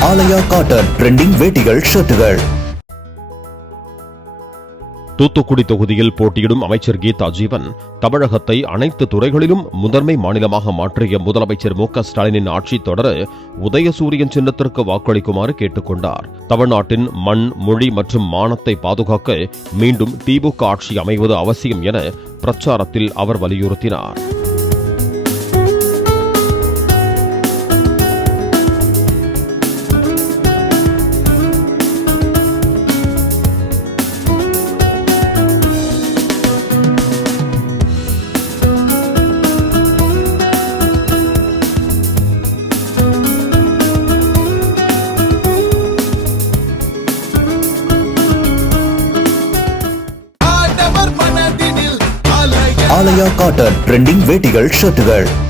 ஆலயா cotton trending வேட்டிகள் ஷர்ட்டுகள். Thoothukudi தொகுதியில் போட்டியிடும் அமைச்சர் கீதா ஜீவன் தமிழகத்தை அனைத்து துறைகளிலும் முதன்மை மாநிலமாக மாற்றிய முதலமைச்சர் மு.க.ஸ்டாலினின் ஆட்சி தொடர உதயசூரியன் சின்னத்திற்கு வாக்களிக்குமாறு கேட்டுக் கொண்டார். தமிழ்நாட்டின் மண், மொழி மற்றும் மானத்தை பாதுகாக்க மீண்டும் திமுக ஆட்சி அமைவது அவசியம் என பிரச்சாரத்தில் அவர் வலியுறுத்தினார். ஆலயா காட்டன் ட்ரெண்டிங் வேட்டிகள் ஷர்ட்டுகள்.